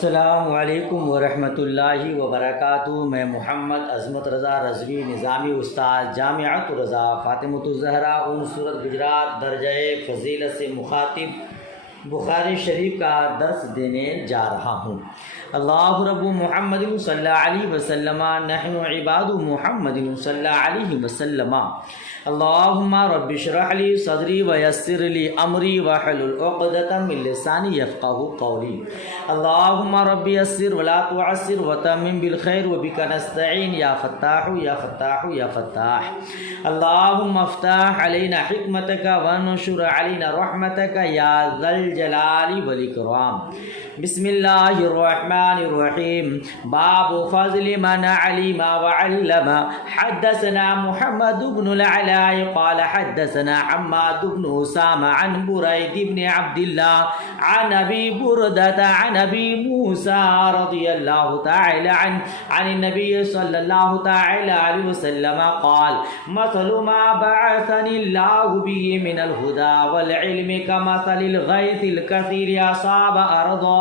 السلام علیکم ورحمۃ اللہ وبرکاتہ۔ میں محمد عظمت رضا رضوی نظامی استاد جامعۃ رضا فاطمۃ الزہرا صورت گجرات درجہ فضیلت سے مخاطب بخاری شریف کا درس دینے جا رہا ہوں۔ اللہ رب محمد صلی اللہ علیہ وسلم، نحن عباد محمد صلی اللہ علیہ وسلم۔ اللہم رب اشرح لی صدری ویسر لی امری واحلل عقدۃ من لسانی یفقہوا قولی۔ اللہم رب یسر ولا تعسر وتمم بالخیر وبک نستعین یا فتاح یا فتاح یا فتاح۔ اللہم افتح علینا حکمتک وانشر علینا رحمتک یا ذا الجلال والاکرام۔ بسم اللہ الرحمن الرحیم۔ باب فضل من علم وعلم۔ حدثنا محمد بن العلاء قال حدثنا حماد بن أسامة عن بريد بن عبد الله عن أبي بردة عن أبي موسى رضي الله تعالى عنه عن النبي صلى الله تعالى عليه وسلم قال: مثل ما بعثني الله به من الهدى والعلم كمثل الغيث الكثير أصاب أرضا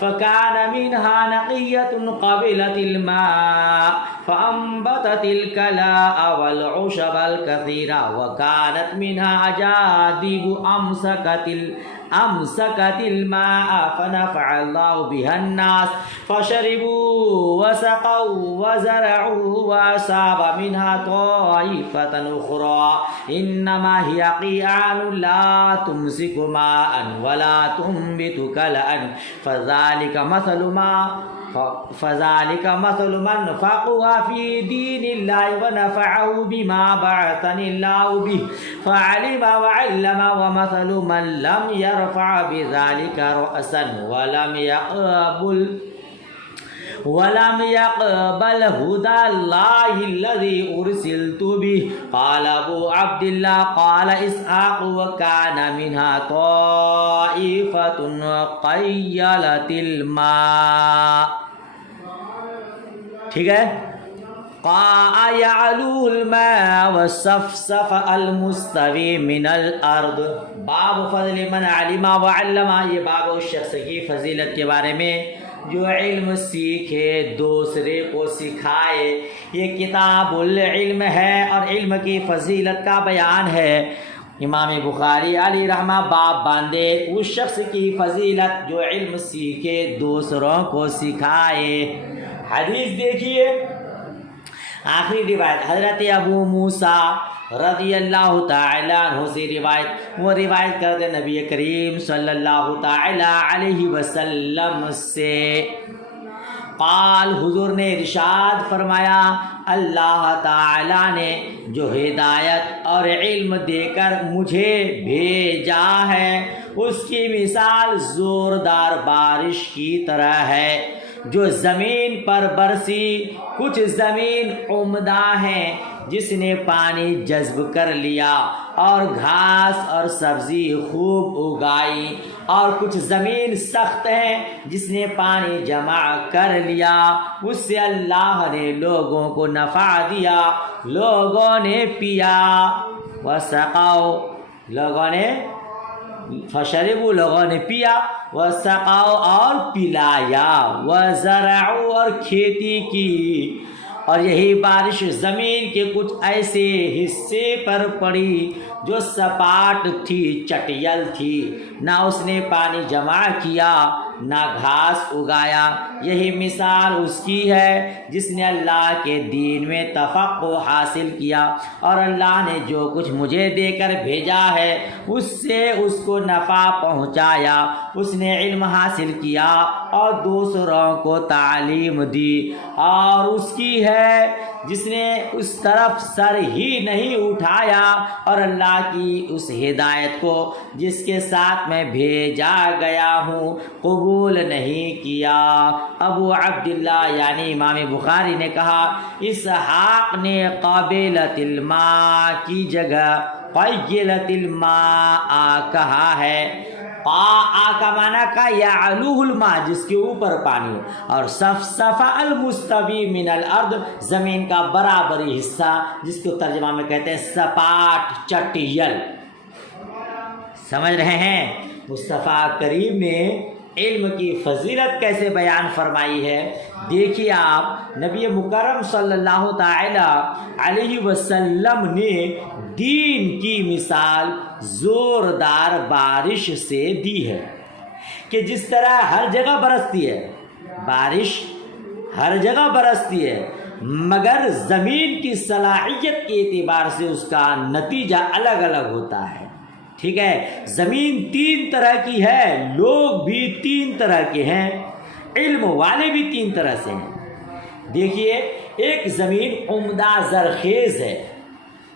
فكان منها نقية قبلت الماء فأنبتت الكلاء والعشب الكثيرة وكانت منها أجادب أمسكت الماء فنفع الله بها الناس فشربوا وسقوا وزرعوا وأصاب منها طائفة أخرى إنما هي قيعان لا تمسك ماء ولا تنبت كلأ فذلك مثل من فقه في دين الله ونفعه بما بعثني الله به فعلم وعلم، ومثل من لم يرفع بذلك رأسا ولم يقبل هدى الله الذي أرسلت به۔ قال أبو عبد الله قال إسحاق: وكان منها طائفة قيلت الماء۔ ٹھیک ہے، قاء يعلو الماء والصفصف المستوي من الارض۔ باب فضل من علم وعلم، یہ باب اس شخص کی فضیلت کے بارے میں جو علم سیکھے دوسرے کو سکھائے۔ یہ کتاب العلم ہے اور علم کی فضیلت کا بیان ہے۔ امام بخاری علی رحمہ باب باندھے اس شخص کی فضیلت جو علم سیکھے دوسروں کو سکھائے۔ حدیث دیکھیے، آخری روایت حضرت ابو موسیٰ رضی اللہ تعالی عنہ سے روایت، وہ روایت کرتے نبی کریم صلی اللہ تعالی علیہ وسلم سے، قال، حضور نے ارشاد فرمایا، اللہ تعالی نے جو ہدایت اور علم دے کر مجھے بھیجا ہے اس کی مثال زوردار بارش کی طرح ہے جو زمین پر برسی۔ کچھ زمین عمدہ ہیں جس نے پانی جذب کر لیا اور گھاس اور سبزی خوب اگائی، اور کچھ زمین سخت ہے جس نے پانی جمع کر لیا، اس سے اللہ نے لوگوں کو نفع دیا، لوگوں نے پیا، وسقاؤ، لوگوں نے فشربوا، لوگوں نے پیا، وسقاؤ، اور پلایا، وزرعوا، اور کھیتی کی۔ اور یہی بارش زمین کے کچھ ایسے حصے پر پڑی جو سپاٹ تھی، چٹیل تھی، نہ اس نے پانی جمع کیا نہ گھاس اگایا۔ یہی مثال اس کی ہے جس نے اللہ کے دین میں تفقہ حاصل کیا اور اللہ نے جو کچھ مجھے دے کر بھیجا ہے اس سے اس کو نفع پہنچایا، اس نے علم حاصل کیا اور دوسروں کو تعلیم دی، اور اس کی ہے جس نے اس طرف سر ہی نہیں اٹھایا اور اللہ کی اس ہدایت کو جس کے ساتھ میں بھیجا گیا ہوں قبول نہیں کیا۔ ابو عبداللہ یعنی امام بخاری نے کہا، اسحاق نے قابلت الماء کی جگہ قیلت الماء کہا ہے۔ قاء کا معنی کا یعلوہ الماء، جس کے اوپر پانی ہو، اور صفصف المستوی من الارض، زمین کا برابری حصہ جس کو ترجمہ میں کہتے ہیں سپاٹ، چٹیل۔ سمجھ رہے ہیں؟ مصطفیٰ کریم نے علم کی فضیلت کیسے بیان فرمائی ہے؟ دیکھیے آپ نبی مکرم صلی اللہ تعالی علیہ وسلم نے دین کی مثال زوردار بارش سے دی ہے کہ جس طرح ہر جگہ برستی ہے بارش، ہر جگہ برستی ہے، مگر زمین کی صلاحیت کے اعتبار سے اس کا نتیجہ الگ الگ ہوتا ہے۔ ٹھیک ہے، زمین 3 طرح کی ہے، لوگ بھی 3 طرح کے ہیں، علم والے بھی 3 طرح سے ہیں۔ دیکھیے ایک زمین عمدہ زرخیز ہے،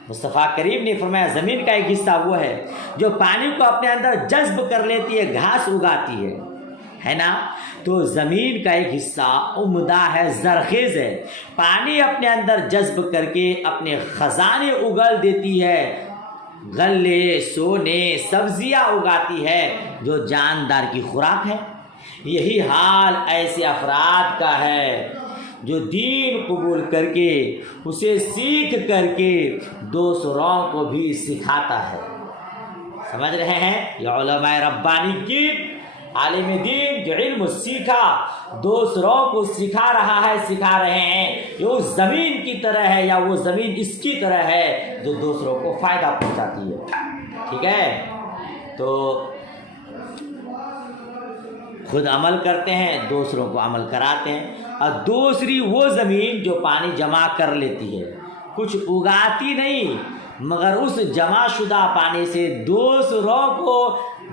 مصطفیٰ کریم نے فرمایا زمین کا ایک حصہ وہ ہے جو پانی کو اپنے اندر جذب کر لیتی ہے، گھاس اگاتی ہے نا؟ تو زمین کا ایک حصہ عمدہ ہے، زرخیز ہے، پانی اپنے اندر جذب کر کے اپنے خزانے اگل دیتی ہے، غلے، سونے، سبزیاں اگاتی ہے جو جاندار کی خوراک ہے۔ یہی حال ایسے افراد کا ہے جو دین قبول کر کے اسے سیکھ کر کے دوسروں کو بھی سکھاتا ہے۔ سمجھ رہے ہیں؟ یہ علماء ربانی کی عالم دین جو علم سیکھا دوسروں کو سکھا رہا ہے، سکھا رہے ہیں کہ وہ زمین کی طرح ہے یا وہ زمین اس کی طرح ہے جو دوسروں کو فائدہ پہنچاتی ہے۔ ٹھیک ہے، تو خود عمل کرتے ہیں، دوسروں کو عمل کراتے ہیں۔ اور دوسری وہ زمین جو پانی جمع کر لیتی ہے، کچھ اگاتی نہیں مگر اس جمع شدہ پانی سے دوسروں کو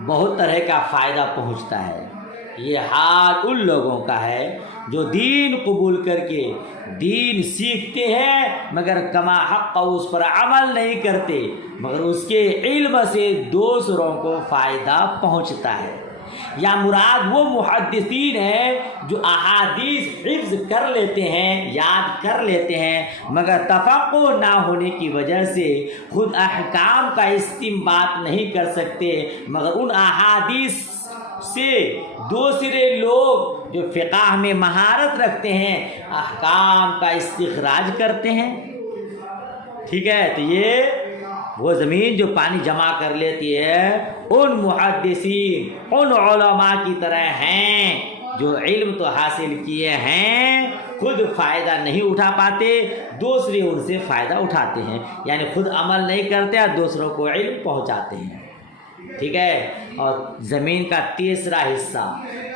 بہت طرح کا فائدہ پہنچتا ہے۔ یہ حال ان لوگوں کا ہے جو دین قبول کر کے دین سیکھتے ہیں مگر کما حق اس پر عمل نہیں کرتے، مگر اس کے علم سے دوسروں کو فائدہ پہنچتا ہے۔ یا مراد وہ محدثین ہیں جو احادیث حفظ کر لیتے ہیں، یاد کر لیتے ہیں، مگر تفقہ نہ ہونے کی وجہ سے خود احکام کا استنباط نہیں کر سکتے، مگر ان احادیث سے دوسرے لوگ جو فقہ میں مہارت رکھتے ہیں احکام کا استخراج کرتے ہیں۔ ٹھیک ہے، تو یہ وہ زمین جو پانی جمع کر لیتی ہے ان محدثین، ان علماء کی طرح ہیں جو علم تو حاصل کیے ہیں، خود فائدہ نہیں اٹھا پاتے، دوسرے ان سے فائدہ اٹھاتے ہیں، یعنی خود عمل نہیں کرتے اور دوسروں کو علم پہنچاتے ہیں۔ ٹھیک ہے، اور زمین کا تیسرا حصہ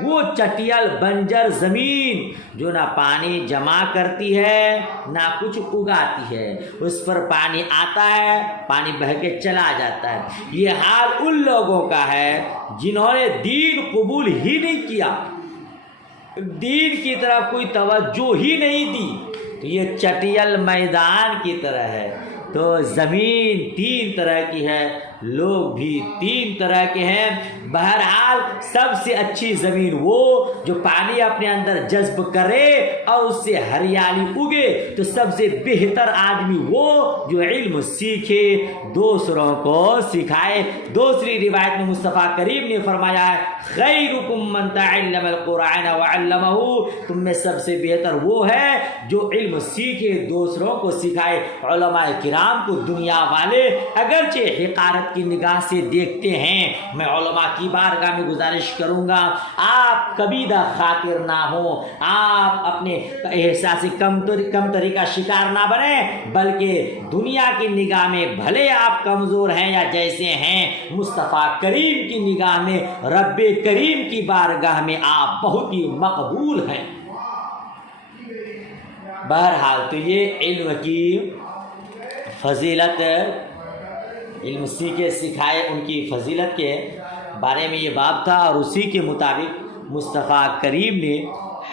وہ چٹیل بنجر زمین جو نہ پانی جمع کرتی ہے نہ کچھ اگاتی ہے، اس پر پانی آتا ہے، پانی بہہ کے چلا جاتا ہے۔ یہ حال ان لوگوں کا ہے جنہوں نے دین قبول ہی نہیں کیا، دین کی طرف کوئی توجہ ہی نہیں دی، تو یہ چٹیل میدان کی طرح ہے۔ تو زمین 3 طرح کی ہے، لوگ بھی 3 طرح کے ہیں۔ بہرحال سب سے اچھی زمین وہ جو پانی اپنے اندر جذب کرے اور اس سے ہریالی اگے، تو سب سے بہتر آدمی وہ جو علم سیکھے، دوسروں کو سکھائے۔ دوسری روایت میں مصطفیٰ کریم نے فرمایا ہے خیرکم من تعلم القرآن وعلمہ، تم میں سب سے بہتر وہ ہے جو علم سیکھے دوسروں کو سکھائے۔ علماء کرام کو دنیا والے اگرچہ حقارت کی نگاہ سے دیکھتے ہیں، میں علماء کی بارگاہ میں گزارش کروں گا آپ کبیدہ خاطر نہ ہوں، آپ اپنے احساس کمتری کا شکار نہ بنیں، بلکہ دنیا کی نگاہ میں بھلے آپ کمزور ہیں یا جیسے ہیں، مصطفیٰ کریم کی نگاہ میں، رب کریم کی بارگاہ میں آپ بہت ہی مقبول ہیں۔ بہرحال تو یہ علم کی فضیلت، علم سیکھے سکھائے ان کی فضیلت کے بارے میں یہ باب تھا، اور اسی کے مطابق مصطفیٰ کریم نے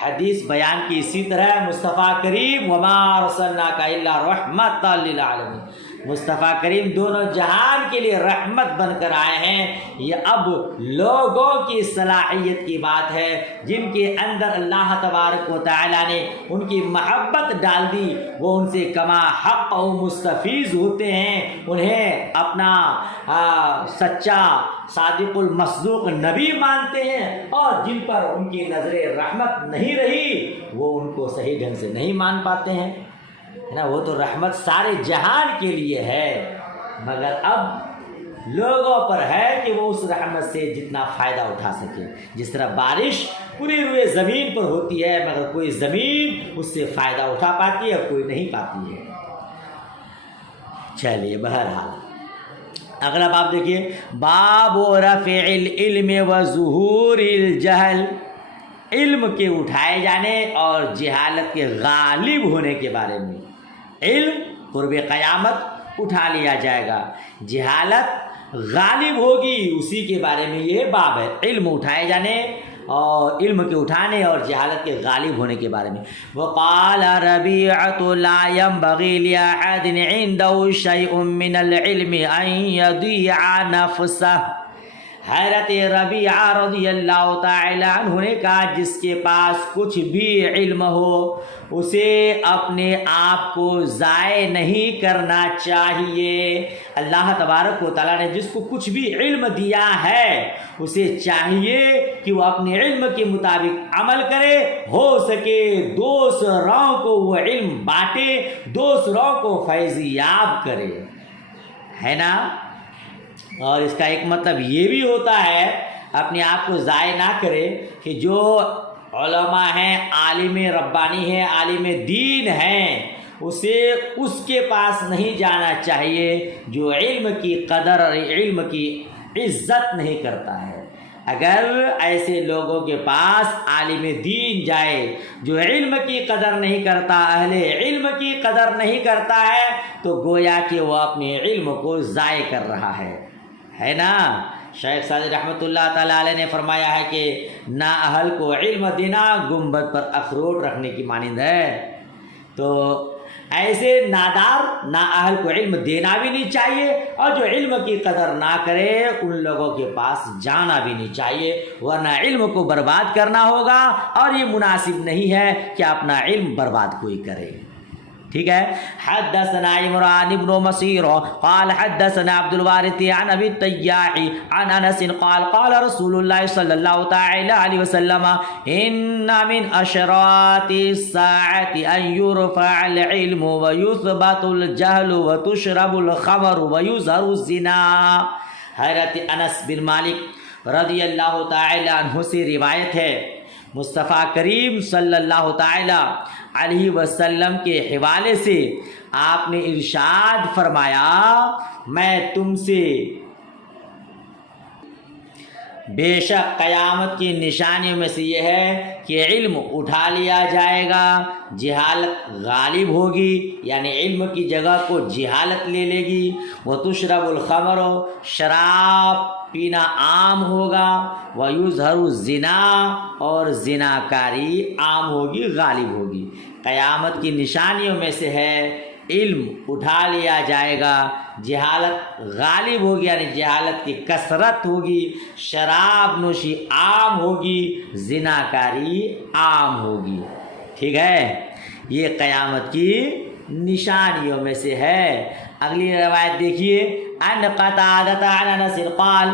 حدیث بیان کی۔ اسی طرح مصطفیٰ کریم وما ارسلناک الا رحمۃ للعالمین، مصطفیٰ کریم دونوں جہان کے لیے رحمت بن کر آئے ہیں۔ یہ اب لوگوں کی صلاحیت کی بات ہے جن کے اندر اللہ تبارک و تعالیٰ نے ان کی محبت ڈال دی، وہ ان سے کما حق و مستفیض ہوتے ہیں، انہیں اپنا سچا صادق المصدوق نبی مانتے ہیں، اور جن پر ان کی نظر رحمت نہیں رہی وہ ان کو صحیح ڈھنگ سے نہیں مان پاتے ہیں نا۔ وہ تو رحمت سارے جہان کے لیے ہے، مگر اب لوگوں پر ہے کہ وہ اس رحمت سے جتنا فائدہ اٹھا سکے. جس طرح بارش پوری روئے زمین پر ہوتی ہے مگر کوئی زمین اس سے فائدہ اٹھا پاتی ہے اور کوئی نہیں پاتی ہے. چلیے بہرحال اگلا باب دیکھیے. باب رفع العلم و ظہور الجہل. علم کے اٹھائے جانے اور جہالت کے غالب ہونے کے بارے میں. علم قرب قیامت اٹھا لیا جائے گا، جہالت غالب ہوگی، اسی کے بارے میں یہ باب ہے. علم اٹھائے جانے اور علم کے اٹھانے اور جہالت کے غالب ہونے کے بارے میں. وقال ربيعة لا ينبغي لأحد عنده شيء من العلم أن يضيع نفسه. حضرت ربیعہ رضی اللہ تعالی عنہ نے کہا جس کے پاس کچھ بھی علم ہو اسے اپنے آپ کو ضائع نہیں کرنا چاہیے. اللہ تبارک و تعالیٰ نے جس کو کچھ بھی علم دیا ہے اسے چاہیے کہ وہ اپنے علم کے مطابق عمل کرے، ہو سکے دوسروں کو وہ علم بانٹے، دوسروں کو فیض یاب کرے، ہے نا. اور اس کا ایک مطلب یہ بھی ہوتا ہے اپنے آپ کو ضائع نہ کرے کہ جو علماء ہیں، عالم ربانی ہیں، عالم دین ہیں، اسے اس کے پاس نہیں جانا چاہیے جو علم کی قدر اور علم کی عزت نہیں کرتا ہے. اگر ایسے لوگوں کے پاس عالم دین جائے جو علم کی قدر نہیں کرتا، اہل علم کی قدر نہیں کرتا ہے، تو گویا کہ وہ اپنے علم کو ضائع کر رہا ہے نا. شیخ سعدی رحمۃ اللہ تعالیٰ علیہ نے فرمایا ہے کہ نا اہل کو علم دینا گنبد پر اخروٹ رکھنے کی مانند ہے. تو ایسے نادار نا اہل کو علم دینا بھی نہیں چاہیے، اور جو علم کی قدر نہ کرے ان لوگوں کے پاس جانا بھی نہیں چاہیے، ورنہ علم کو برباد کرنا ہوگا اور یہ مناسب نہیں ہے کہ اپنا علم برباد کوئی کرے. ٹھیک ہے. حدثنا عمران بن مسیر قال حدثنا عبد الوارث عن ابي التياح عن انس قال قال رسول الله صلى الله تعالى عليه وسلم ان من اشراط الساعه ان يرفع العلم ويثبت الجهل وتشرب الخمر ويظهر الزنا. حضرت انس بن مالک رضی اللہ تعالی عنہ سے روایت ہے، مصطفیٰ کریم صلی اللہ تعالی علیہ وسلم کے حوالے سے آپ نے ارشاد فرمایا، میں تم سے بے شک قیامت کی نشانیوں میں سے یہ ہے کہ علم اٹھا لیا جائے گا، جہالت غالب ہوگی، یعنی علم کی جگہ کو جہالت لے لے گی. وَتُشْرَبُ الْخَمْرُ، شراب پینا عام ہوگا. وَيُظْهَرُ الزِّنَا، اور زنا کاری عام ہوگی، غالب ہوگی. قیامت کی نشانیوں میں سے ہے علم اٹھا لیا جائے گا، جہالت غالب ہوگی، یعنی جہالت کی کثرت ہوگی، شراب نوشی عام ہوگی، زنا کاری عام ہوگی. ٹھیک ہے، یہ قیامت کی نشانیوں میں سے ہے. اگلی روایت دیکھیے. ان قتادہ عن انس قال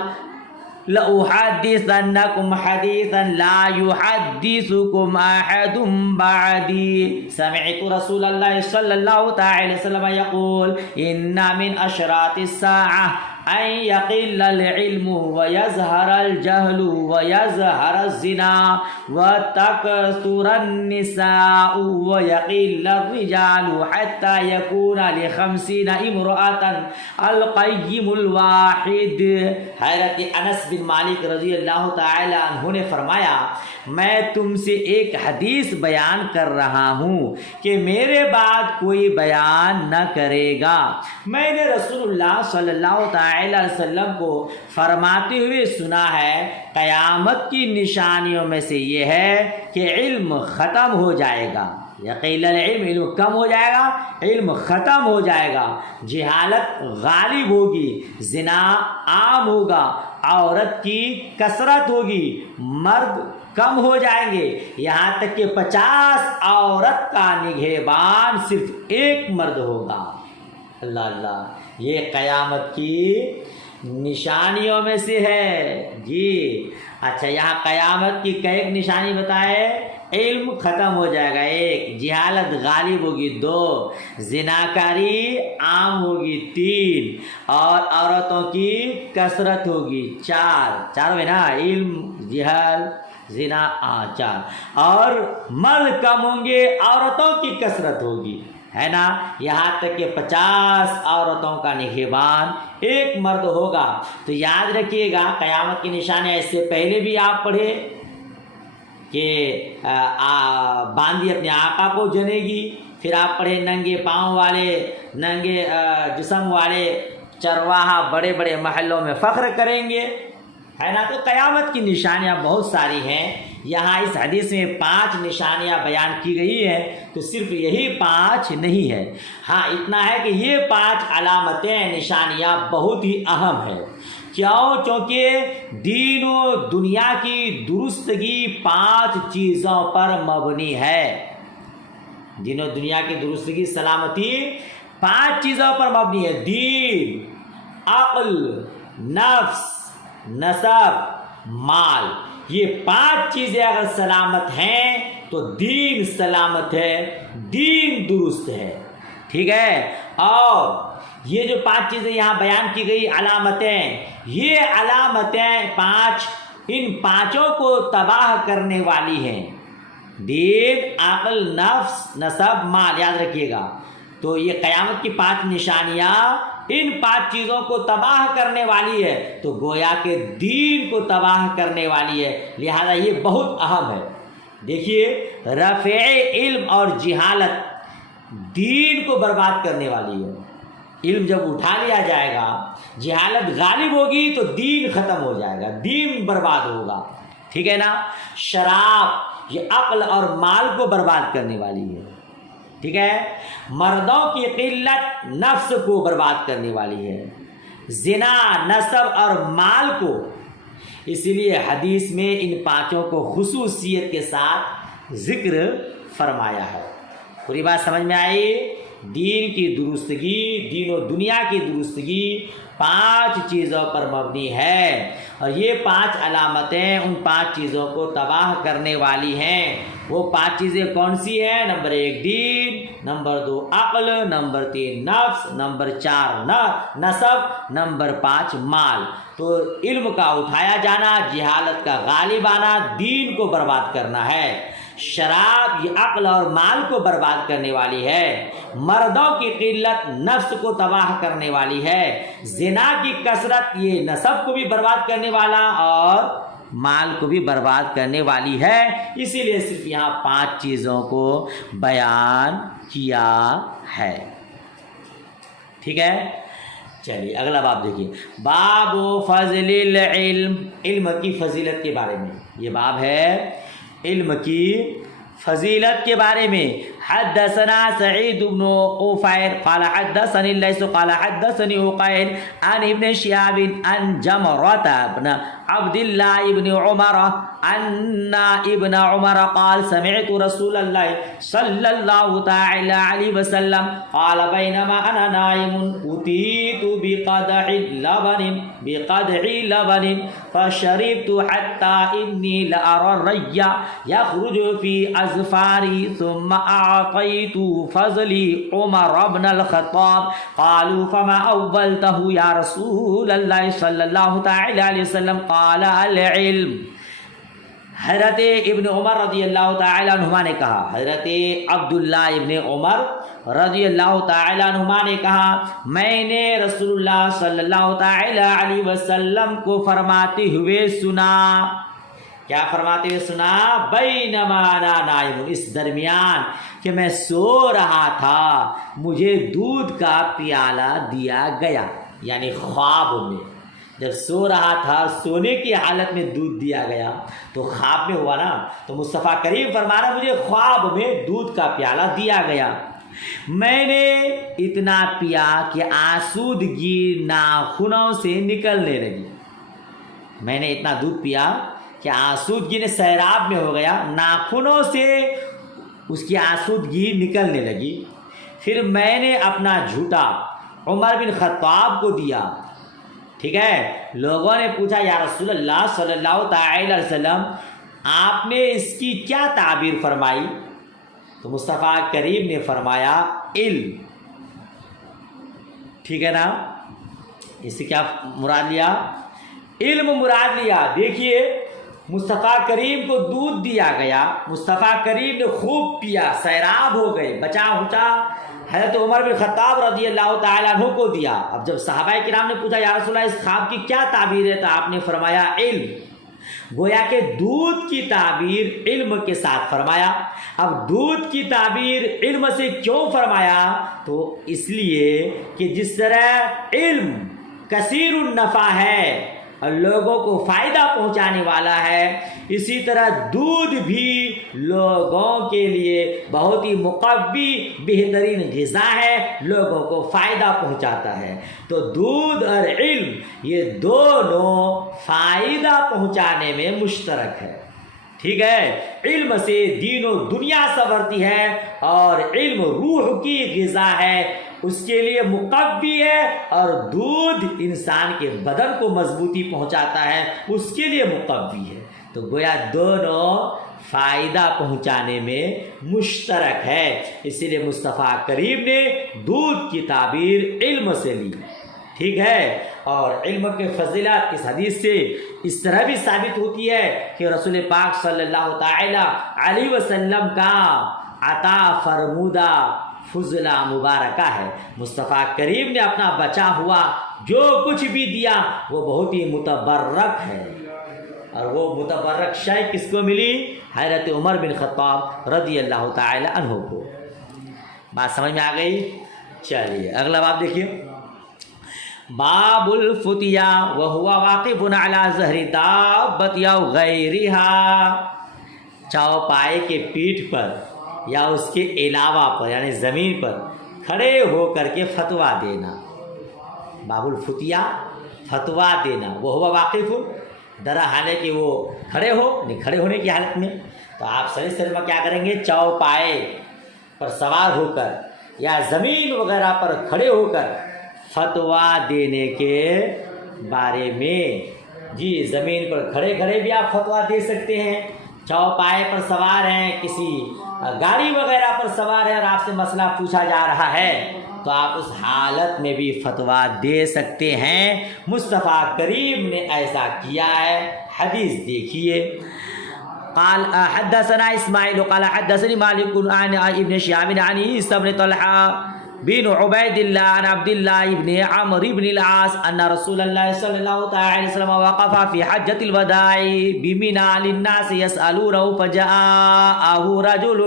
لأحدثنكم حديثا لا يحدثكم أحد بعدي سمعت رسول الله صلى الله تعالى وسلم يقول إن من أشراط الساعة أن يقل العلم ويظهر الجهل ويظهر الزنا وتكثر النساء ويقل الرجال حتى يكون ل50 امرأة القيم الواحد. حضرت انس بن مالک رضی اللہ تعالی عنہ نے فرمایا، میں تم سے ایک حدیث بیان کر رہا ہوں کہ میرے بعد کوئی بیان نہ کرے گا. میں نے رسول اللہ صلی اللہ تعالی علیہ وسلم کو فرماتے ہوئے سنا ہے، قیامت کی نشانیوں میں سے یہ ہے کہ علم ختم ہو جائے گا. یقیل العلم، علم کم ہو جائے گا، علم ختم ہو جائے گا، جہالت غالب ہوگی، زنا عام ہوگا، عورت کی کثرت ہوگی، مرد کم ہو جائیں گے، یہاں تک کہ 50 عورت کا نگہبان صرف ایک مرد ہوگا. اللہ اللہ، یہ قیامت کی نشانیوں میں سے ہے جی. اچھا، یہاں قیامت کی ایک نشانی بتائے، علم ختم ہو جائے گا 1، جہالت غالب ہوگی 2، زناکاری عام ہوگی 3، اور عورتوں کی کثرت ہوگی 4 ہے نا، علم، جہل، زنا 4، اور مرد کم ہوں گے، عورتوں کی کثرت ہوگی، ہے نا، یہاں تک کہ 50 عورتوں کا نگہبان 1 مرد ہوگا۔ تو یاد رکھیے گا قیامت کی نشانیاں اس سے پہلے بھی آپ پڑھے کہ باندھی اپنے آقا کو جنے گی، پھر آپ پڑھے ننگے پاؤں والے، ننگے جسم والے چرواہا بڑے بڑے محلوں میں فخر کریں گے، ہے نا۔ تو قیامت کی نشانیاں بہت ساری ہیں، یہاں اس حدیث میں 5 نشانیاں بیان کی گئی ہیں، تو صرف یہی 5 نہیں ہے، ہاں اتنا ہے کہ یہ 5 علامتیں نشانیاں بہت ہی اہم ہیں۔ کیوں؟ چونکہ دین و دنیا کی درستگی 5 چیزوں پر مبنی ہے، دین و دنیا کی درستگی سلامتی 5 چیزوں پر مبنی ہے، دین، عقل، نفس، نسب، مال، یہ 5 چیزیں اگر سلامت ہیں تو دین سلامت ہے، دین درست ہے، ٹھیک ہے۔ اور یہ جو 5 چیزیں یہاں بیان کی گئی علامتیں، یہ علامتیں 5 ان 5 کو تباہ کرنے والی ہیں، دین، عقل، نفس، نسب، مال، یاد رکھیے گا۔ تو یہ قیامت کی 5 نشانیاں ان 5 چیزوں کو تباہ کرنے والی ہے، تو گویا کہ دین کو تباہ کرنے والی ہے، لہذا یہ بہت اہم ہے۔ دیکھیے رفع علم اور جہالت دین کو برباد کرنے والی ہے، علم جب اٹھا لیا جائے گا، جہالت غالب ہوگی تو دین ختم ہو جائے گا، دین برباد ہوگا، ٹھیک ہے نا۔ شراب یہ عقل اور مال کو برباد کرنے والی ہے، ٹھیک ہے۔ مردوں کی قلت نفس کو برباد کرنے والی ہے، زنا نسب اور مال کو، اسی لیے حدیث میں ان 5 کو خصوصیت کے ساتھ ذکر فرمایا ہے۔ پوری بات سمجھ میں آئی؟ دین کی درستگی، دین و دنیا کی درستگی 5 چیزوں پر مبنی ہے، اور یہ 5 علامتیں ان 5 چیزوں کو تباہ کرنے والی ہیں۔ وہ 5 چیزیں کون سی ہیں؟ نمبر 1 دین، نمبر 2 عقل، نمبر 3 نفس، نمبر 4 نسب، نمبر 5 مال۔ تو علم کا اٹھایا جانا، جہالت کا غالب آنا دین کو برباد کرنا ہے۔ شراب یہ عقل اور مال کو برباد کرنے والی ہے، مردوں کی قلت نفس کو تباہ کرنے والی ہے، زنا کی کثرت یہ نسب کو بھی برباد کرنے والا اور مال کو بھی برباد کرنے والی ہے۔ اسی لیے صرف یہاں 5 چیزوں کو بیان کیا ہے، ٹھیک ہے۔ چلیے اگلا باب دیکھیے، باب فضل العلم، علم کی فضیلت کے بارے میں یہ باب ہے، علم کی فضیلت کے بارے میں۔ حدثنا سعید بن قفیر قال حدثني الليث قال حدثني عقيل عن ابن شهاب عن جمرة بن عبد الله بن عمر أن ابن عمر قال سمعت رسول الله صلى الله تعالى عليه وسلم قال بينما أنا نائم أتيت بقدح لبن فشربت حتى إني لأرى الري يخرج في أظفاري ثم أعطيت فضلي عمر بن الخطاب قالوا فما أولته يا رسول الله صلى الله تعالى عليه وسلم قال العلم۔ حضرت ابن عمر رضی اللہ تعالیٰ عنہما نے کہا، حضرت عبداللہ ابن عمر رضی اللہ تعالیٰ عنہما نے کہا، میں نے رسول اللہ صلی اللہ تعالیٰ علیہ وسلم کو فرماتے ہوئے سنا۔ کیا فرماتے ہوئے سنا؟ بینما انا نائم، اس درمیان کہ میں سو رہا تھا مجھے دودھ کا پیالہ دیا گیا، یعنی خواب میں جب سو رہا تھا سونے کی حالت میں دودھ دیا گیا تو خواب میں ہوا نا، تو مصطفیٰ کریم فرما رہا مجھے خواب میں دودھ کا پیالہ دیا گیا، میں نے اتنا پیا کہ آسودگی ناخنوں سے نکلنے لگی، میں نے اتنا دودھ پیا کہ آسودگی نے سیراب میں ہو گیا، ناخنوں سے اس کی آسودگی نکلنے لگی۔ پھر میں نے اپنا جھوٹا عمر بن خطاب کو دیا، ٹھیک ہے۔ لوگوں نے پوچھا یا رسول اللہ صلی اللہ تعالی علیہ وسلم آپ نے اس کی کیا تعبیر فرمائی؟ تو مصطفیٰ کریم نے فرمایا علم. ٹھیک ہے نا؟ اس سے کیا مراد لیا؟ علم مراد لیا. دیکھیے مصطفیٰ کریم کو دودھ دیا گیا، مصطفیٰ کریم نے خوب پیا، سیراب ہو گئے، بچا ہوچا حضرت عمر بن خطاب رضی اللہ تعالیٰ عنہ کو دیا. اب جب صحابہ کرام نے پوچھا یا رسول اللہ اس خواب کی کیا تعبیر ہے، تو آپ نے فرمایا علم. گویا کہ دودھ کی تعبیر علم کے ساتھ فرمایا. اب دودھ کی تعبیر علم سے کیوں فرمایا؟ تو اس لیے کہ جس طرح علم کثیر النفع ہے اور لوگوں کو فائدہ پہنچانے والا ہے، اسی طرح دودھ بھی لوگوں کے لیے بہت ہی مقوی بہترین غذا ہے، لوگوں کو فائدہ پہنچاتا ہے. تو دودھ اور علم یہ دونوں فائدہ پہنچانے میں مشترک ہے. ٹھیک ہے؟ علم سے دین و دنیا سنورتی ہے، اور علم روح کی غذا ہے، اس کے لیے مقوی ہے، اور دودھ انسان کے بدن کو مضبوطی پہنچاتا ہے، اس کے لیے مقوی ہے. تو گویا دونوں فائدہ پہنچانے میں مشترک ہے. اسی لیے مصطفیٰ کریم نے دودھ کی تعبیر علم سے لی. ٹھیک ہے؟ اور علم کے فضیلت اس حدیث سے اس طرح بھی ثابت ہوتی ہے کہ رسول پاک صلی اللہ تعالی علیہ وسلم کا عطا فرمودہ فضلہ مبارکہ ہے. مصطفیٰ کریم نے اپنا بچا ہوا جو کچھ بھی دیا وہ بہت ہی متبرک ہے، اور وہ متبرک شے کس کو ملی؟ حضرت عمر بن خطاب رضی اللہ تعالی عنہ کو. بات سمجھ میں آ گئی؟ چلیے اگلا باب دیکھیے. باب الفتیا وهو واقف على ظهر دابت یا غیرها. چوپائے کے پیٹھ پر یا اس کے علاوہ پر یعنی زمین پر کھڑے ہو کر کے فتویٰ دینا. باب الفتیا فتویٰ دینا، وہ ہوا واقف درا حالانکہ وہ کھڑے ہو، نہیں کھڑے ہونے کی حالت میں. تو آپ صلی اللہ علیہ وسلم کیا کریں گے؟ چوپائے پر سوار ہو کر یا زمین وغیرہ پر کھڑے ہو کر فتویٰ دینے کے بارے میں. جی زمین پر کھڑے کھڑے بھی آپ فتویٰ دے سکتے ہیں، چوپائے پر سوار ہیں، کسی گاڑی وغیرہ پر سوار ہیں اور آپ سے مسئلہ پوچھا جا رہا ہے تو آپ اس حالت میں بھی فتویٰ دے سکتے ہیں. مصطفیٰ کریم نے ایسا کیا ہے. حدیث دیکھیے. قال حدثنا اسماعیل قال حدثني مالك عن ابن شهاب عن عيسى بن طلحة بن عبید اللہ عن عبد اللہ ابن عمرو بن العاص ان رسول اللہ صلی اللہ علیہ وسلم وقف فی حجۃ الوداع بمنى للناس يسألونه فجاءه رجل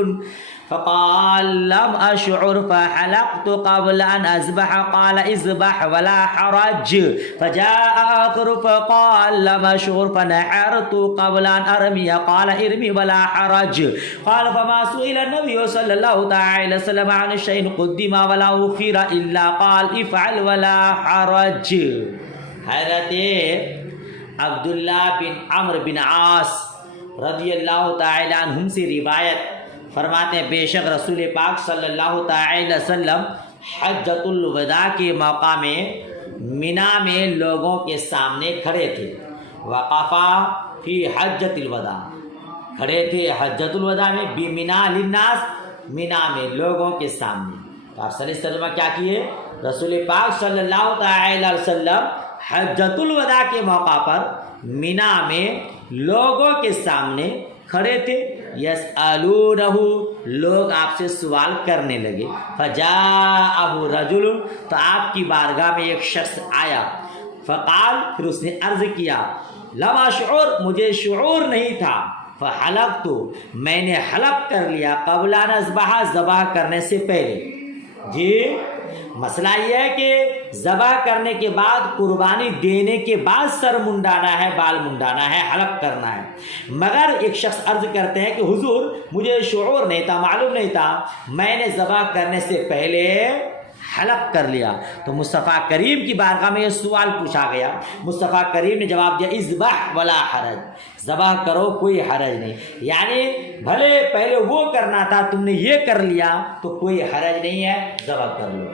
فقال لم أشعر فحلقت قبل أن أذبح قال اذبح ولا حرج. فجاء آخر فقال لم أشعر فنحرت قبل أن أرمي قال ارمي ولا حرج. قال فما سئل النبي صلى الله عليه وسلم عن شيء قدم ولا أخر إلا قال افعل ولا حرج. حضرت عبداللہ بن عمرو بن عاص رضی اللہ تعالی عنہم سے روایت فرماتے ہیں بے شک رسول پاک صلی اللہ تعالی وسلم حجۃ الوداع کے موقع میں مینا میں لوگوں کے سامنے کھڑے تھے. وقفا فی حجۃ الوداع، کھڑے تھے حجۃ الوداع میں، بمنى للناس، مینا میں لوگوں کے سامنے. تو آپ صلی اللہ علیہ وسلم کیا کیے؟ رسول پاک صلی اللہ تعالی وسلم حجۃ الوداع کے موقع پر مینا میں لوگوں کے سامنے کھڑے تھے. یسألونہ، لوگ آپ سے سوال کرنے لگے. فجاءہ رجل، تو آپ کی بارگاہ میں ایک شخص آیا. فقال، پھر اس نے عرض کیا، لم اشعر، مجھے شعور نہیں تھا. فحلقت، میں نے حلق کر لیا، قبل ان اذبح، ذبح کرنے سے پہلے. جی مسئلہ یہ ہے کہ ذبح کرنے کے بعد، قربانی دینے کے بعد سر منڈانا ہے، بال منڈانا ہے، حلق کرنا ہے. مگر ایک شخص عرض کرتے ہیں کہ حضور مجھے شعور نہیں تھا، معلوم نہیں تھا، میں نے ذبح کرنے سے پہلے حلق کر لیا. تو مصطفیٰ کریم کی بارگاہ میں یہ سوال پوچھا گیا. مصطفیٰ کریم نے جواب دیا، اذبح ولا حرج، ذبح کرو کوئی حرج نہیں. یعنی بھلے پہلے وہ کرنا تھا، تم نے یہ کر لیا تو کوئی حرج نہیں ہے، ذبح کر لو.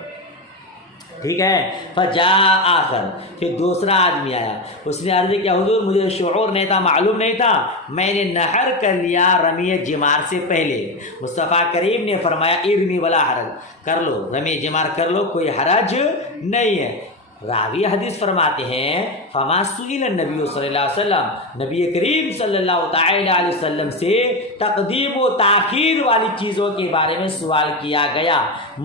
ٹھیک ہے. فجا آخر، پھر دوسرا آدمی آیا، اس نے عرض کیا حضور مجھے شعور نہیں تھا، معلوم نہیں تھا، میں نے نحر کر لیا رمی جمار سے پہلے. مصطفیٰ کریم نے فرمایا ارمی ولا حرج، کر لو رمی جمار کر لو، کوئی حرج نہیں ہے. راوی حدیث فرماتے ہیں فما سئل النبی صلی اللہ علیہ وسلم، نبی کریم صلی اللہ تعالی علیہ وسلم سے تقدیم و تاخیر والی چیزوں کے بارے میں سوال کیا گیا،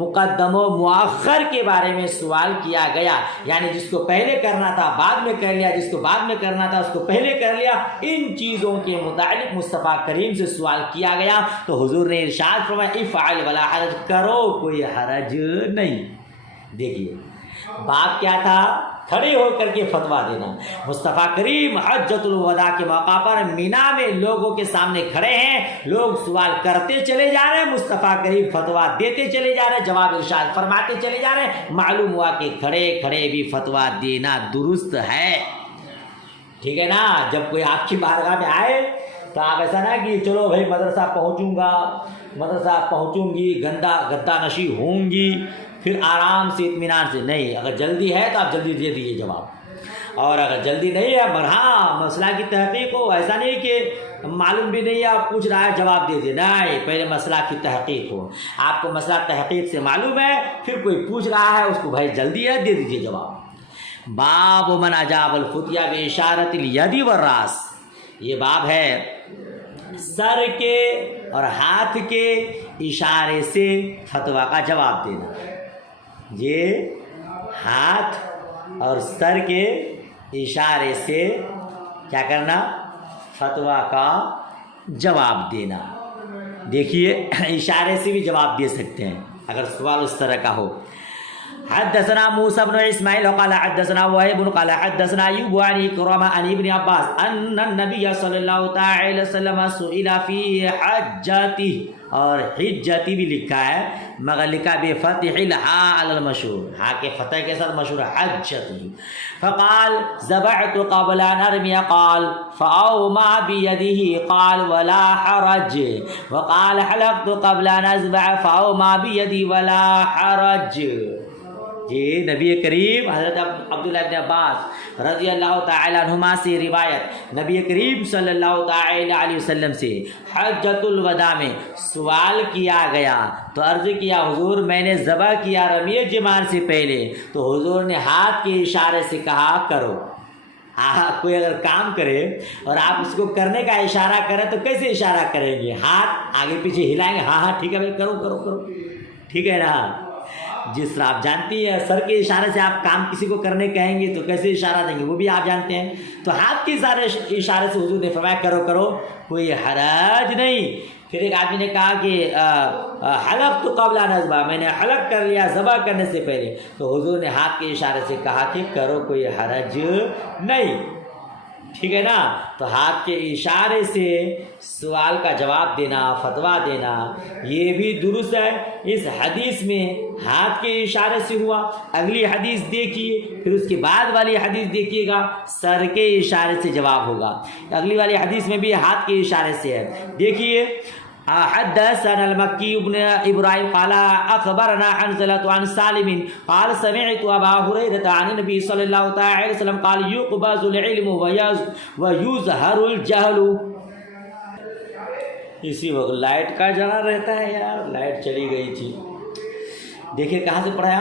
مقدم و مؤخر کے بارے میں سوال کیا گیا، یعنی جس کو پہلے کرنا تھا بعد میں کر لیا، جس کو بعد میں کرنا تھا اس کو پہلے کر لیا. ان چیزوں کے متعلق مصطفیٰ کریم سے سوال کیا گیا تو حضور نے ارشاد فرمایا افعل ولا حرج، کرو کوئی حرج نہیں. دیکھیے بات کیا تھا، کھڑے ہو کر کے فتویٰ دینا. مصطفیٰ کریم حجۃ الوداع کے موقع پر مینا میں لوگوں کے سامنے کھڑے ہیں، لوگ سوال کرتے چلے جا رہے ہیں، مصطفیٰ کریم فتویٰ دیتے چلے جا رہے ہیں، جواب ارشاد فرماتے چلے جا رہے ہیں. معلوم ہوا کہ کھڑے کھڑے بھی فتویٰ دینا درست ہے. ٹھیک ہے نا. جب کوئی آپ کی بارگاہ میں آئے تو آپ ایسا نہ کہ چلو بھائی مدرسہ پہنچوں گا، مدرسہ پہنچوں گی، گدا نشی ہوں گی، پھر آرام سے اطمینان سے. نہیں، اگر جلدی ہے تو آپ جلدی دے دیجیے جواب، اور اگر جلدی نہیں ہے مگر ہاں مسئلہ کی تحقیق ہو، ایسا نہیں کہ معلوم بھی نہیں ہے آپ پوچھ رہا ہے جواب دے دے. نہیں، پہلے مسئلہ کی تحقیق ہو. آپ کو مسئلہ تحقیق سے معلوم ہے، پھر کوئی پوچھ رہا ہے اس کو بھائی جلدی ہے دے دیجیے جواب. باب من اجاب الفتیا باشارۃ الید والراس، یہ باب ہے سر کے اور ہاتھ کے اشارے سے فتویٰ کا جواب دینا. یہ ہاتھ اور سر کے اشارے سے کیا کرنا، فتویٰ کا جواب دینا. دیکھیے اشارے سے بھی جواب دے سکتے ہیں اگر سوال اس طرح کا ہو. حدثنا موسى بن اسماعيل قال حدثنا وهيب قال حدثنا ايوب عن كرامه عن ابن عباس ان النبي صلى الله تعالى وسلم سئل في حجته، اور حجتی بھی لکھا ہے مگر لکھا بے فتح الحاء علی المشہور، ہاں کے فتح کے ساتھ مشہور حجتی. فقال ذبحت قبل ان ارمي قال فاومع بيده قال ولا حرج، وقال حلقت قبل ان اذبح فاومع بيدي ولا حرج. یہ نبی کریم حضرت عبداللہ بن عباس رضی اللہ تعالی عنہما سے روایت، نبی کریم صلی اللہ تعالی علیہ وسلم سے حجۃ الوداع میں سوال کیا گیا تو عرض کیا حضور میں نے ذبح کیا رمی جمار سے پہلے، تو حضور نے ہاتھ کے اشارے سے کہا کرو. کوئی اگر کام کرے اور آپ اس کو کرنے کا اشارہ کریں تو کیسے اشارہ کریں گے؟ ہاتھ آگے پیچھے ہلائیں گے، ہاں ٹھیک ہے بھائی کرو کرو کرو، ٹھیک ہے نا. جس طرح آپ جانتی ہیں سر کے اشارے سے آپ کام کسی کو کرنے کہیں گے تو کیسے اشارہ دیں گے وہ بھی آپ جانتے ہیں. تو ہاتھ کے اشارے سے حضور نے فرمایا کرو کرو کوئی حرج نہیں. پھر ایک آدمی نے کہا کہ حلق تو قبل ان اذبح، میں نے حلق کر لیا ذبح کرنے سے پہلے، تو حضور نے ہاتھ کے اشارے سے کہا کہ کرو کوئی حرج نہیں. ٹھیک ہے نا. تو ہاتھ کے اشارے سے سوال کا جواب دینا، فتویٰ دینا یہ بھی درست ہے. اس حدیث میں ہاتھ کے اشارے سے ہوا. اگلی حدیث دیکھیے، پھر اس کے بعد والی حدیث دیکھیے گا سر کے اشارے سے جواب ہوگا. اگلی والی حدیث میں بھی ہاتھ کے اشارے سے ہے. دیکھیے حدثنا المكي بن ابراهيم قال اخبرنا حنظلة عن سالم قال سمعت ابا هريرة عن النبي صلى الله عليه وسلم قال يقبض العلم ويظهر الجهل. اسی وقت لائٹ کا جلا رہتا ہے یار، لائٹ چلی گئی تھی. دیکھیے کہاں سے پڑھا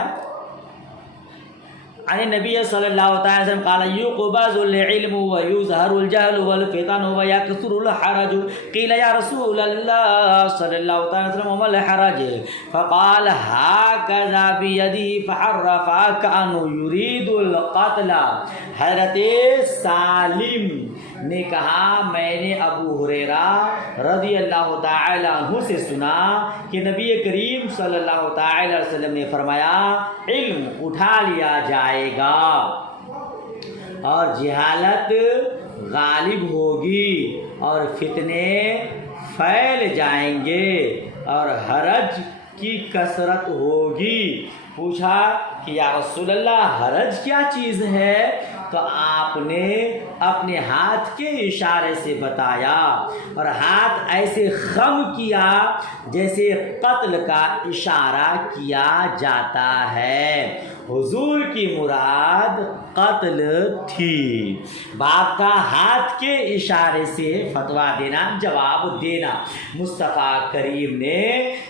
عن النبي صلى الله عليه وسلم قال يقبض العلم ويظهر الجهل والفتن ويكثر الحرج. قيل يا رسول الله صلى الله عليه وسلم وما الحرج؟ فقال هكذا بيدي فحرف كأنه يريد القتل. حضرت سالم نے کہا میں نے ابو ہریرہ رضی اللہ تعالی عنہ سے سنا کہ نبی کریم صلی اللہ تعالی علیہ وسلم نے فرمایا علم اٹھا لیا جائے گا اور جہالت غالب ہوگی اور فتنے پھیل جائیں گے اور حرج کی کثرت ہوگی. پوچھا کہ یا رسول اللہ حرج کیا چیز ہے؟ تو آپ نے اپنے ہاتھ کے اشارے سے بتایا اور ہاتھ ایسے خم کیا جیسے قتل کا اشارہ کیا جاتا ہے. حضور کی مراد قتل تھی۔ باب کا ہاتھ کے اشارے سے فتویٰ دینا، جواب دینا۔ مصطفیٰ کریم نے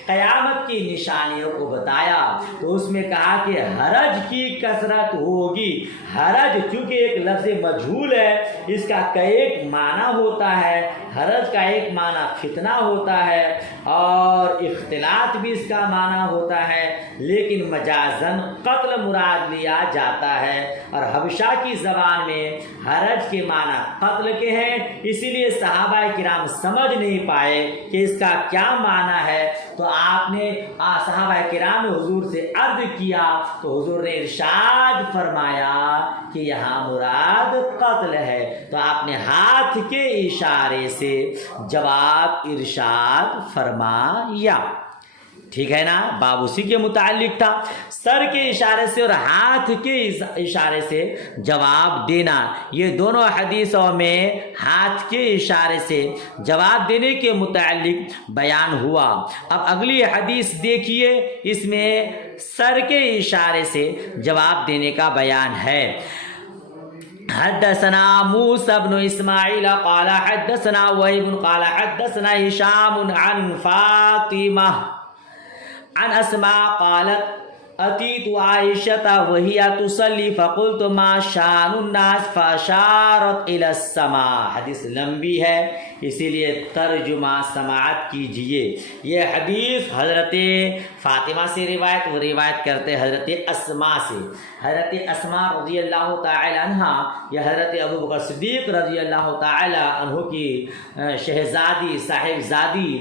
قیامت کی نشانیوں کو بتایا تو اس میں کہا کہ حرج کی کثرت ہوگی۔ حرج چونکہ ایک لفظ مجہول ہے، اس کا ایک معنی ہوتا ہے، حرج کا ایک معنی فتنہ ہوتا ہے اور اختلاط بھی اس کا معنی ہوتا ہے، لیکن مجازاً قتل مراد لیا جاتا ہے، اور حبشہ کی زبان میں حرج کے معنی قتل کے ہیں، اسی لیے صحابہ کرام سمجھ نہیں پائے کہ اس کا کیا معنی ہے، تو آپ نے صحابہ کرام نے حضور سے عرض کیا تو حضور نے ارشاد فرمایا کہ یہاں مراد قتل ہے، تو آپ نے ہاتھ کے اشارے سے جواب ارشاد فرمایا۔ ٹھیک ہے نا، باب اسی کے متعلق تھا، سر کے اشارے سے اور ہاتھ کے اشارے سے جواب دینا۔ یہ دونوں حدیثوں میں ہاتھ کے اشارے سے جواب دینے کے متعلق بیان ہوا۔ اب اگلی حدیث دیکھیے، اس میں سر کے اشارے سے جواب دینے کا بیان ہے۔ حدثنا موسى بن اسماعيل قال حدثنا وهيب قال حدثنا هشام عن فاطمة عن اسماء قالت اتيت عائشة وهي تصلي فقلت ما شان الناس فاشارت الى السماء۔ حدیث لمبی ہے اسی لیے ترجمہ سماعت کیجئے۔ یہ حدیث حضرت فاطمہ سے روایت کرتے حضرت اسماء سے۔ حضرت اسماء رضی اللہ تعالی عنہ یا حضرت ابو بکر صدیق رضی اللہ تعالی عنہ کی شہزادی صاحبزادی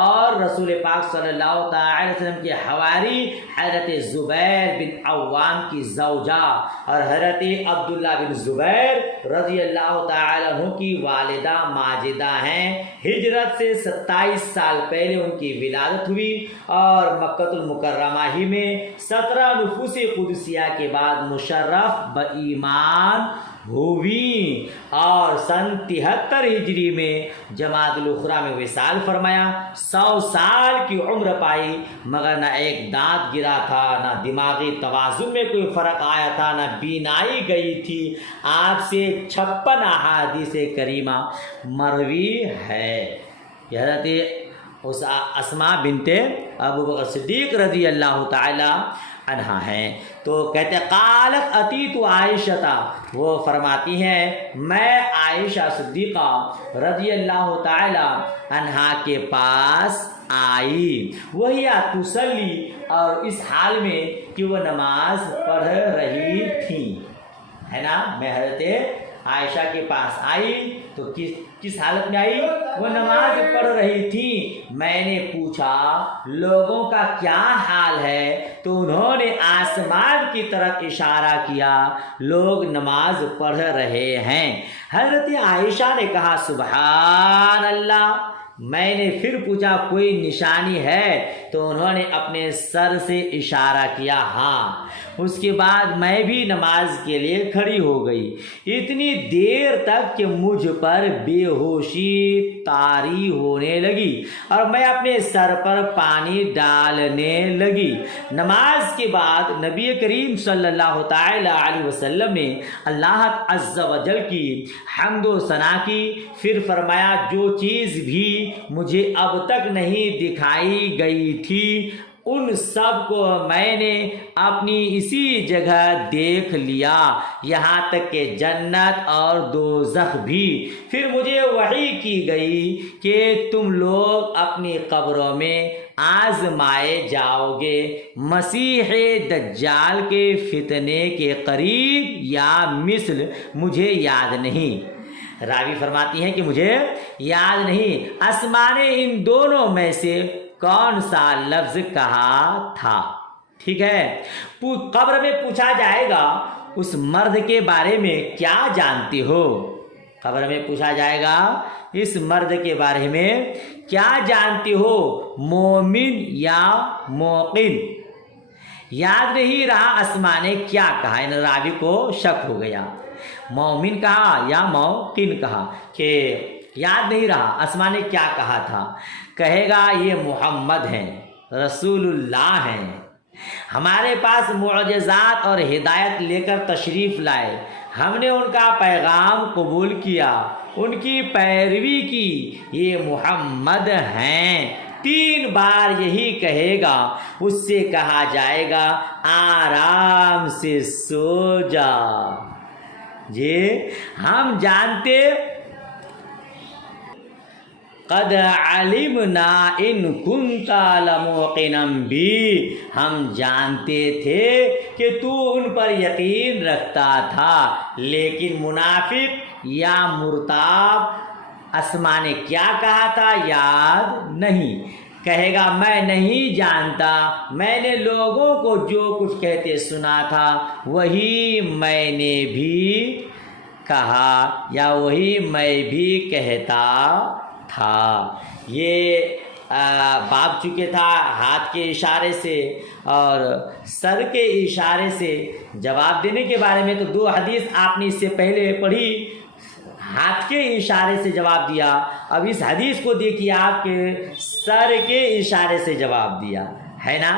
اور رسول پاک صلی اللہ تعالی وسلم کے حواری حضرت زبیر بن عوام کی زوجہ اور حضرت عبداللہ بن زبیر رضی اللہ تعالی عنہ کی والدہ ماجدہ ہیں۔ ہجرت سے 27 سال پہلے ان کی ولادت ہوئی اور مکہ المکرمہ ہی میں 17 نفوس قدسیہ کے بعد مشرف بایمان ہوئی اور سن 73 ہجری میں جمادی الاخری میں وصال فرمایا۔ 100 سال کی عمر پائی مگر نہ ایک دانت گرا تھا، نہ دماغی توازن میں کوئی فرق آیا تھا، نہ بینائی گئی تھی۔ آپ سے 56 احادیث کریمہ مروی ہے۔ یہ حضرت اسماء بنت ابو بکر صدیق رضی اللہ تعالی عنہا ہیں۔ تو کہتے قالت اتیت عائشہ، وہ فرماتی ہیں میں عائشہ صدیقہ رضی اللہ تعالی عنہا کے پاس آئی، وہی تصلی، اور اس حال میں کہ وہ نماز پڑھ رہی تھی، ہے نا۔ میں حضرت عائشہ کے پاس آئی تو کس حالت میں آئی؟ وہ نماز پڑھ رہی تھی۔ میں نے پوچھا لوگوں کا کیا حال ہے تو انہوں نے آسمان کی طرف اشارہ کیا، لوگ نماز پڑھ رہے ہیں۔ حضرت عائشہ نے کہا سبحان اللہ۔ میں نے پھر پوچھا کوئی نشانی ہے تو انہوں نے اپنے سر سے اشارہ کیا ہاں۔ اس کے بعد میں بھی نماز کے لیے کھڑی ہو گئی، اتنی دیر تک کہ مجھ پر بے ہوشی طاری ہونے لگی اور میں اپنے سر پر پانی ڈالنے لگی۔ نماز کے بعد نبی کریم صلی اللہ تعالی علیہ وسلم نے اللہ عز و جل کی حمد و ثنا کی، پھر فرمایا جو چیز بھی مجھے اب تک نہیں دکھائی گئی تھی ان سب کو میں نے اپنی اسی جگہ دیکھ لیا، یہاں تک کہ جنت اور دوزخ بھی۔ پھر مجھے وحی کی گئی کہ تم لوگ اپنی قبروں میں آزمائے جاؤ گے، مسیح دجال کے فتنے کے قریب یا مثل مجھے یاد نہیں۔ راوی فرماتی ہیں کہ مجھے یاد نہیں اسماء نے ان دونوں میں سے کون سا لفظ کہا تھا۔ ٹھیک ہے، قبر میں پوچھا جائے گا اس مرد کے بارے میں کیا جانتے ہو؟ قبر میں پوچھا جائے گا اس مرد کے بارے میں کیا جانتے ہو، مومن یا موقن؟ یاد نہیں رہا اسماء نے کیا کہا، ان راوی کو شک ہو گیا، مومن کہا یا موقن کہا، کہ یاد نہیں رہا اسماء نے کیا کہا تھا۔ کہے گا یہ محمد ہیں، رسول اللہ ہیں، ہمارے پاس معجزات اور ہدایت لے کر تشریف لائے، ہم نے ان کا پیغام قبول کیا، ان کی پیروی کی، یہ محمد ہیں۔ 3 بار یہی کہے گا، اس سے کہا جائے گا آرام سے سو جا۔ جی ہم جانتے، قد علمنا ان کنت لموقنا بھی، ہم جانتے تھے کہ تو ان پر یقین رکھتا تھا، لیکن منافق یا مرتاب اسما نے کیا کہا تھا یاد نہیں، کہے گا میں نہیں جانتا، میں نے لوگوں کو جو کچھ کہتے سنا تھا وہی میں نے بھی کہا، یا وہی میں بھی کہتا تھا۔ یہ باب چکے تھا ہاتھ کے اشارے سے اور سر کے اشارے سے جواب دینے کے بارے میں، تو 2 حدیث آپ نے اس سے پہلے پڑھی، ہاتھ کے اشارے سے جواب دیا، اب اس حدیث کو دیکھیے آپ کے سر کے اشارے سے جواب دیا ہے نا۔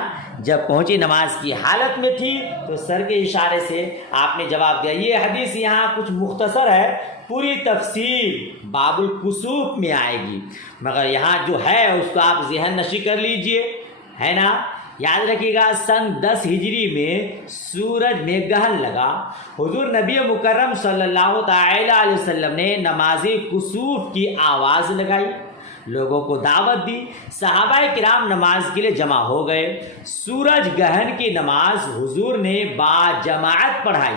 جب پہنچی نماز کی حالت میں تھی تو سر کے اشارے سے آپ نے جواب دیا۔ یہ حدیث یہاں کچھ مختصر ہے، پوری تفصیل باب الکسوف میں آئے گی، مگر یہاں جو ہے اس کو آپ ذہن نشی کر لیجئے، ہے نا۔ یاد رکھیے گا سن 10 ہجری میں سورج میں گہن لگا، حضور نبی مکرم صلی اللہ تعالی علیہ وسلم نے نماز کسوف کی آواز لگائی، لوگوں کو دعوت دی، صحابہ کرام نماز کے لیے جمع ہو گئے، سورج گہن کی نماز حضور نے با جماعت پڑھائی۔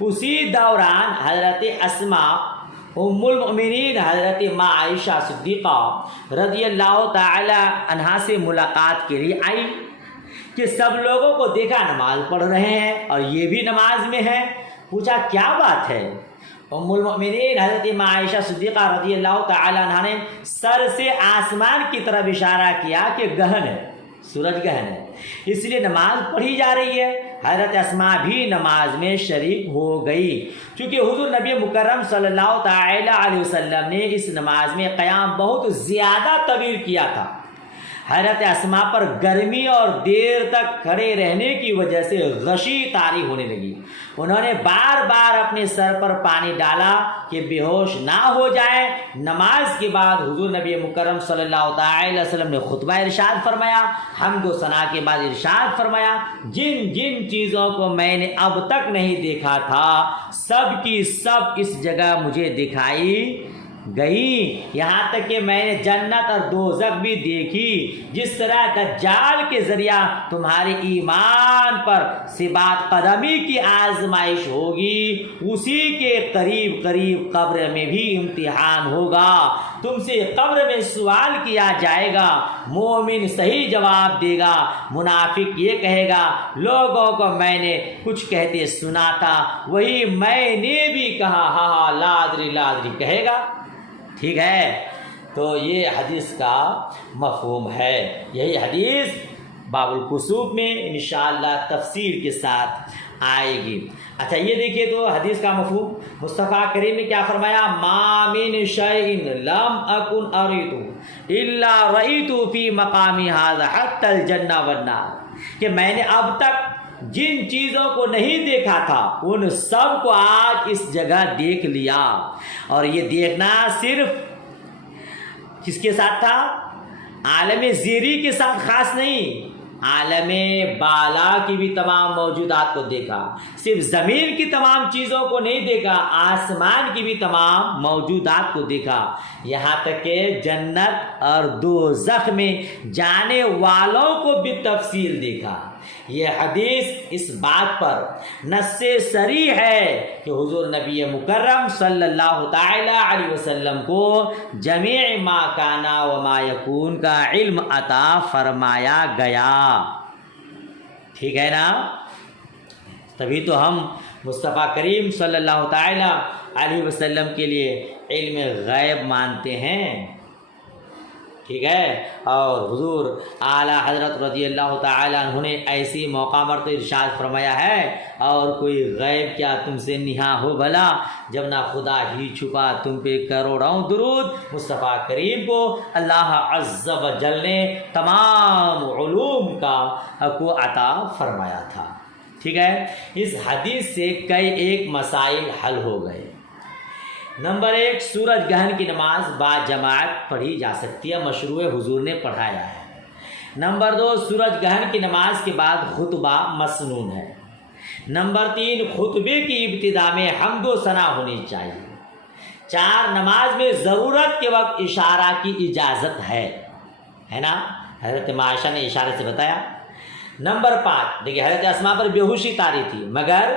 اسی دوران حضرت اسماء ام المؤمنین حضرت ماں عائشہ صدیقہ رضی اللہ تعالی عنہا سے ملاقات کے لیے آئی کہ سب لوگوں کو دیکھا نماز پڑھ رہے ہیں اور یہ بھی نماز میں ہے، پوچھا کیا بات ہے؟ ام المؤمنین حضرت ماں عائشہ صدیقہ رضی اللہ تعالی عنہا نے سر سے آسمان کی طرف اشارہ کیا کہ گہن ہے، سورج گہن ہے، اس لیے نماز پڑھی جا رہی ہے۔ حضرت اسماء بھی نماز میں شریک ہو گئی، چونکہ حضور نبی مکرم صلی اللہ تعالی علیہ وسلم نے اس نماز میں قیام بہت زیادہ طویل کیا تھا۔ حضرت اسماء پر گرمی اور دیر تک کھڑے رہنے کی وجہ سے غشی طاری ہونے لگی، انہوں نے بار بار اپنے سر پر پانی ڈالا کہ بے ہوش نہ ہو جائے۔ نماز کے بعد حضور نبی مکرم صلی اللہ تعالی وسلم نے خطبہ ارشاد فرمایا، حمد و ثنا کے بعد ارشاد فرمایا جن جن چیزوں کو میں نے اب تک نہیں دیکھا تھا سب کی سب اس جگہ مجھے دکھائی گئی، یہاں تک کہ میں نے جنت اور دوزخ بھی دیکھی۔ جس طرح دجال کے ذریعہ تمہارے ایمان پر ثبات قدمی کی آزمائش ہوگی، اسی کے قریب قریب قبر میں بھی امتحان ہوگا، تم سے قبر میں سوال کیا جائے گا، مومن صحیح جواب دے گا، منافق یہ کہے گا لوگوں کو میں نے کچھ کہتے سنا تھا وہی میں نے بھی کہا، ہاں ہاں لادری لادری کہے گا۔ ٹھیک ہے، تو یہ حدیث کا مفہوم ہے، یہی حدیث باب الکسوف میں انشاءاللہ تفسیر کے ساتھ آئے گی۔ اچھا یہ دیکھیے تو حدیث کا مفہوم، مصطفیٰ کریم نے کیا فرمایا، ما من شیء لم اکن اریت الا رأیت فی مقامی ھذا حتی الجنہ والنار، کہ میں نے اب تک جن چیزوں کو نہیں دیکھا تھا ان سب کو آج اس جگہ دیکھ لیا، اور یہ دیکھنا صرف کس کے ساتھ تھا؟ عالم زیری کے ساتھ خاص نہیں، عالم بالا کی بھی تمام موجودات کو دیکھا، صرف زمین کی تمام چیزوں کو نہیں دیکھا، آسمان کی بھی تمام موجودات کو دیکھا، یہاں تک کہ جنت اور دوزخ میں جانے والوں کو بھی تفصیل دیکھا۔ یہ حدیث اس بات پر نص صریح ہے کہ حضور نبی مکرم صلی اللہ تعالی علیہ وسلم کو جمیع ما کانا و ما یکون کا علم عطا فرمایا گیا۔ ٹھیک ہے نا، تبھی تو ہم مصطفیٰ کریم صلی اللہ تعالی علیہ وسلم کے لیے علم غیب مانتے ہیں۔ ٹھیک ہے. اور حضور اعلیٰ حضرت رضی اللہ تعالیٰ عنہ نے ایسی موقع پر تو ارشاد فرمایا ہے، اور کوئی غیب کیا تم سے نہا ہو بھلا، جب نہ خدا ہی چھپا تم پہ کروڑوں درود. مصطفیٰ کریم کو اللہ عز و جل نے تمام علوم کو عطا فرمایا تھا. ٹھیک ہے. اس حدیث سے کئی ایک مسائل حل ہو گئے. نمبر 1، سورج گرہن کی نماز با جماعت پڑھی جا سکتی ہے، مشروع حضور نے پڑھایا ہے. نمبر 2، سورج گرہن کی نماز کے بعد خطبہ مسنون ہے. نمبر 3، خطبے کی ابتدا میں حمد و ثنا ہونی چاہیے. 4، نماز میں ضرورت کے وقت اشارہ کی اجازت ہے نا، حضرت عائشہ نے اشارے سے بتایا. نمبر 5، دیکھیے حضرت اسماء پر بیہوشی طاری تھی، مگر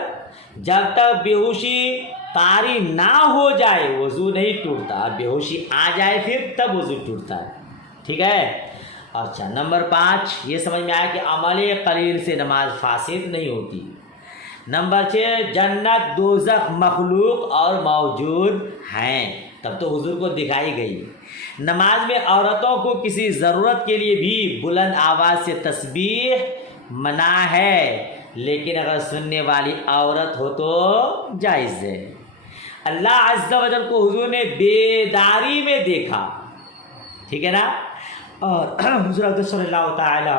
جب تک بیہوشی طاری نہ ہو جائے وضو نہیں ٹوٹتا، بیہوشی آ جائے پھر تب وضو ٹوٹتا ہے. ٹھیک ہے. اچھا، نمبر 5 یہ سمجھ میں آیا کہ عمل قلیل سے نماز فاسد نہیں ہوتی. نمبر 6، جنت دوزخ مخلوق اور موجود ہیں، تب تو حضور کو دکھائی گئی. نماز میں عورتوں کو کسی ضرورت کے لیے بھی بلند آواز سے تسبیح منع ہے، لیکن اگر سننے والی عورت ہو تو جائز ہے. اللہ عز و جل کو حضور نے بیداری میں دیکھا. ٹھیک ہے نا. اور حضور صلی اللہ تعالی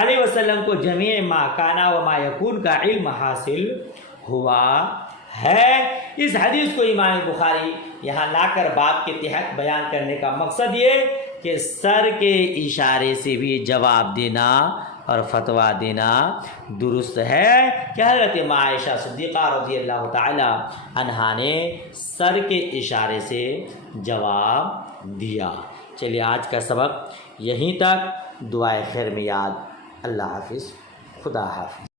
علیہ وسلم کو جمیع ما کانا و ما یکون کا علم حاصل ہوا ہے. اس حدیث کو امام بخاری یہاں لا کر باب کے تحت بیان کرنے کا مقصد یہ کہ سر کے اشارے سے بھی جواب دینا اور فتویٰ دینا درست ہے کہ حضرت عائشہ صدیقہ رضی اللہ تعالی عنہا نے سر کے اشارے سے جواب دیا. چلیے آج کا سبق یہیں تک. دعائے خیر میں یاد. اللہ حافظ. خدا حافظ.